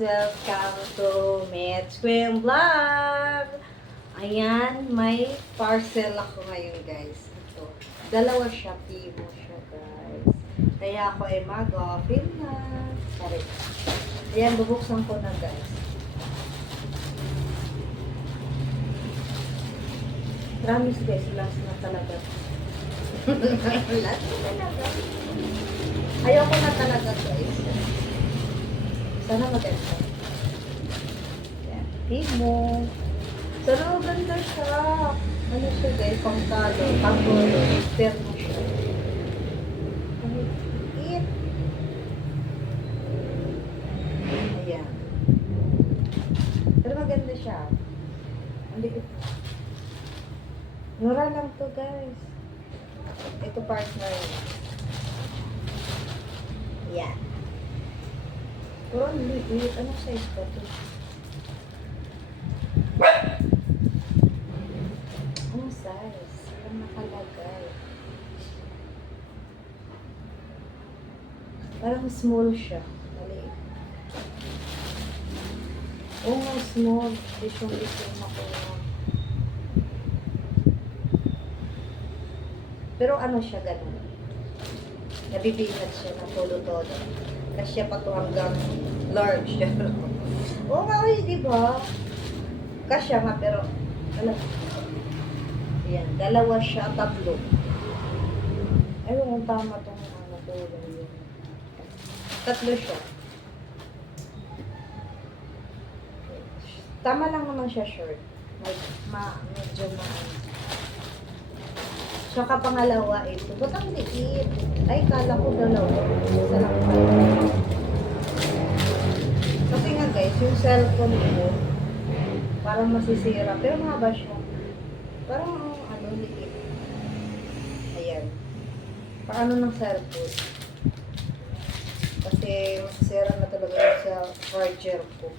Welcome to Mets Queen Vlog! Ayan, may parcel ako ngayon guys. Ito. Dalawa siya, Timo siya guys. Kaya ako ay mag-open na. Sorry. Ayan, bubuksan ko na guys. Promise guys, last na talaga. Last na talaga. Ayoko na talaga guys. Sana maganda. Yan. Timo. Sana maganda siya. Ano siya guys? Pangkalo. Pangkalo. Termo siya. Ang liit. Ayan. Pero maganda siya. Ang liit. Mura lang to guys. Ito partner. Yan. Pero ang liit. Anong size ba ito? Anong size? Anong nakalagay? Parang small siya. Maliit. Oo nga, small. Isyong ako. Pero ano siya ganun? Nabibinat siya ng todo-todo. Kasi siya pa to hanggang large. Oo nga, di ba? Kasya nga, pero ano? Yan, dalawa siya, tatlo. Ayun, ang tama tong ano ko. Tatlo siya. Tama lang naman siya short. Medyo Saka pangalawa ito. Ba't ang liit? Ay, kala ko dalawa. Isa lang pala. Kasi nga guys, yung cellphone ko, parang masisira. Pero mahaba siya. Parang ano, liit. Ayan. Paano ng cellphone? Kasi masisira na talaga yun sa charger ko.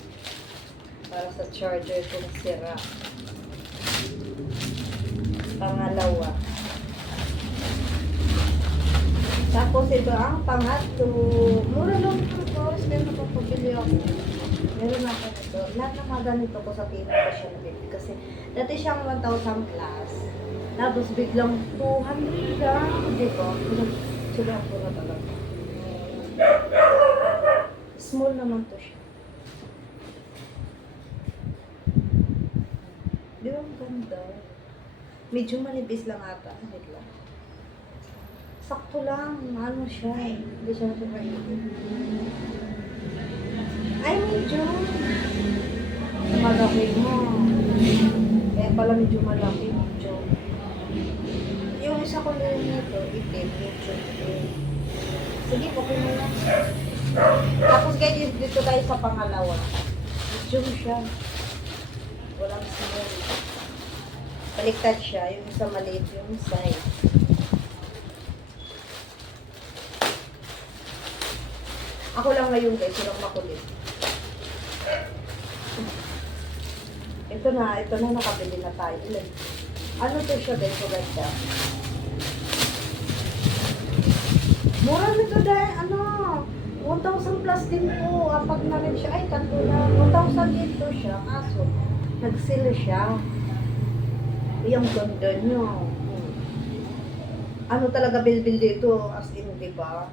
Para sa charger ko masira. Pangalawa. Tapos ito ang pangatlo. Mura lang ito guys. Meron ako pabili ako. Meron ako nito. Lahat ng mga ganito ko sa Timo ko siya nabili. Kasi dati siyang 1,000 plus. Tapos biglang 200 lang. Diba? Sobrang pura talaga. Small naman to siya. Di ba ang ganda? Medyo manipis lang ata. Wait lang. Sakto lang. Ano siya. Hindi siya super-init. Ay, medyo. Malaki mo. Kaya pala medyo malaki. Medyo. Yung isa ko nila nito, itim. Medyo. Sige, okay mo lang. Tapos kaya dito tayo sa pangalawa. Medyo siya. Walang small. Baliktad siya. Yung isa maliit yung size. Ako lang ngayon guys, walang makulit. Ito na nakabili na tayo. Ilan? Ano to siya guys, maganda. Mura nito dahil, 1,000 plus din po. Pag na rin siya, ay tatlo na. 1,000 din to siya. Kaso, nag-sale siya. Yung ganda nyo. Ano talaga bilbil dito, as in, diba?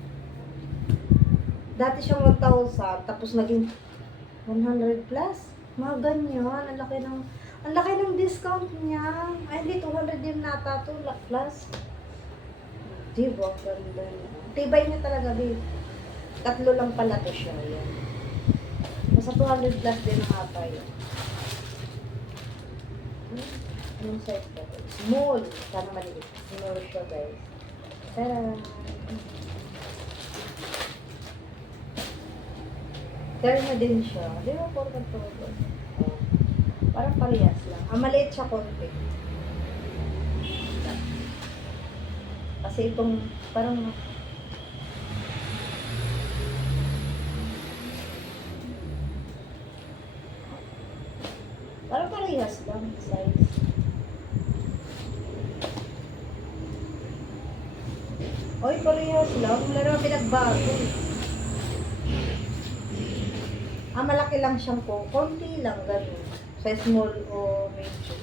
Dati siyang 1,000, tapos naging 100 plus. Mga ganyan. Ang laki ng discount niya. Ay, hindi, 200 din nata to plus. Diba? Ganda niya. Tibay niya talaga, babe. Tatlo lang pala to siya. Yan. Nasa 200 plus din ang ata yun. Anong size ba ito? Small. Sana maliit. Small siya, guys. Tara! Turn na din siya. Di ba po ito? Parang parehas lang. Maliit siya konti. Kasi itong parang parehas lang size. Oy, parehas lang. Wala naman pinagbago. Malaki lang siyang po. Konti lang, ganun. Sa small o medium.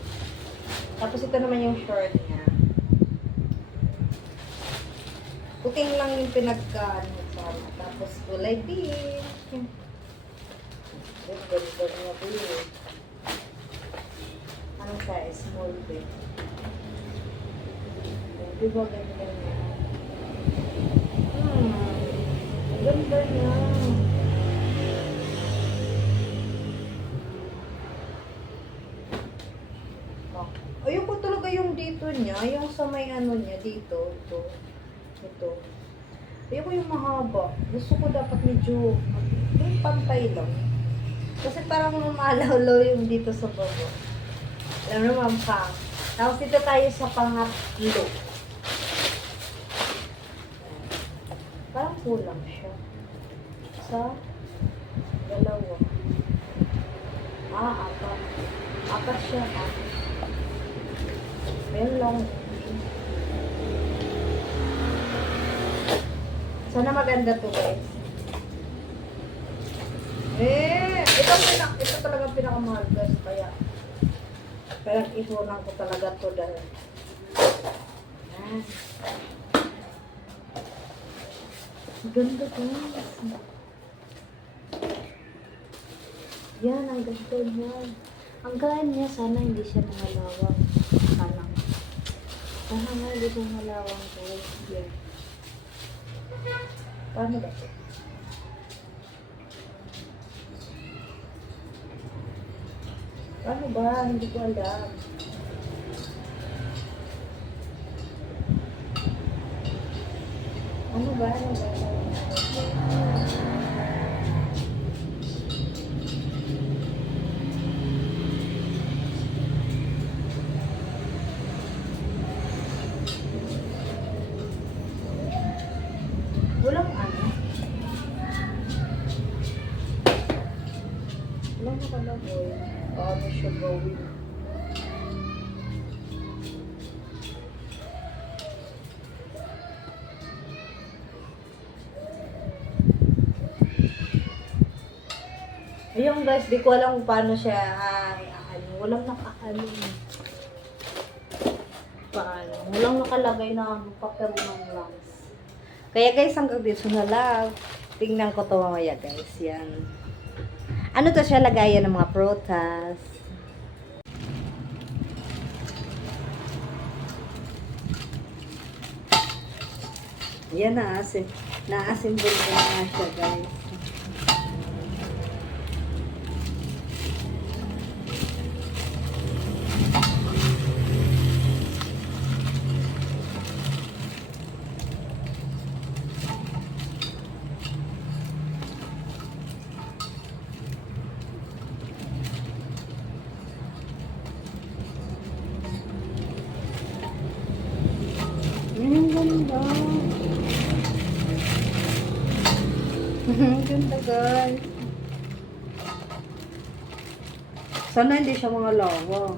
Tapos ito naman yung short niya. Puting lang yung pinagkaano sana. Tapos kulay pink. Ganda niya po yun. Anong size? Small din. Diba ganda niya? Ganda niya. Ayoko talaga yung dito niya, yung sa may ano niya, dito, ito. Ayoko yung mahaba. Gusto ko dapat medyo, yung pantay lang. Kasi parang lumalaw yung dito sa baba. Alam mo, ma'am, pang. Tapos dito tayo sa pangatlo. Parang kulang siya. Sa dalawa. Apat. Apat siya, Meron lang. Sana maganda to, guys. Ito talaga pinakamahal, guys. Kaya isunan ko talaga to dahil. Ganda, guys. Yan, ang ganda niya. Ang gaan niya, sana hindi siya nangalawang. Sana nga hindi siya nangalawang, guys. Yan. Paano ba ito? Paano ba? Hindi ko alam. Ano ba? Walang ano? Walang nakalagay. Paano siya gawin? Ayun guys, di ko alam kung paano siya walang nakaano. Paano? Walang nakalagay na papel ng lungs. Kaya guys, hanggang dito na lang. Tingnan ko to mamaya guys. Yan. Ano to siya? Lagayan ng mga prutas. Yan naasin. Naasin-bol ko na nga siya guys. Ganda. Ganda guys. Sana hindi siya mga lawa.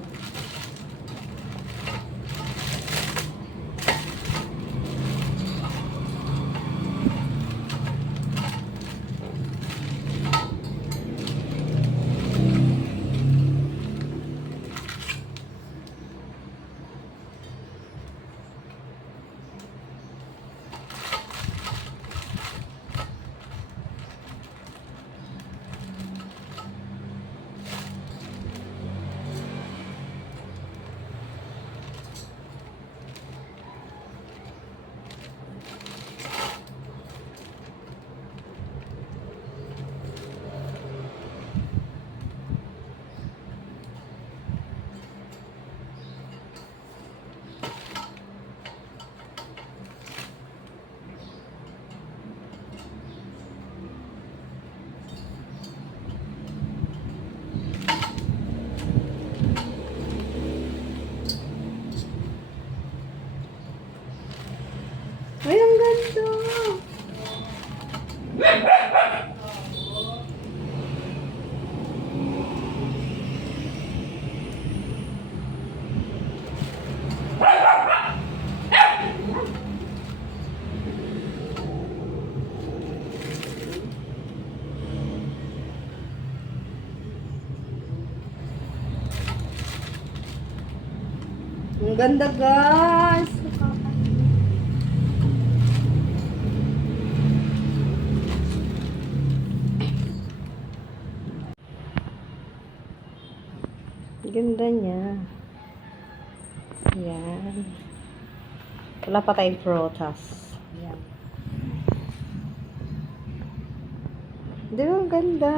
Ay, ang ganda! Ang ganda, guys. Ganda niya. Yan. Wala pa tayong prutas. Yan. Di ba ang ganda?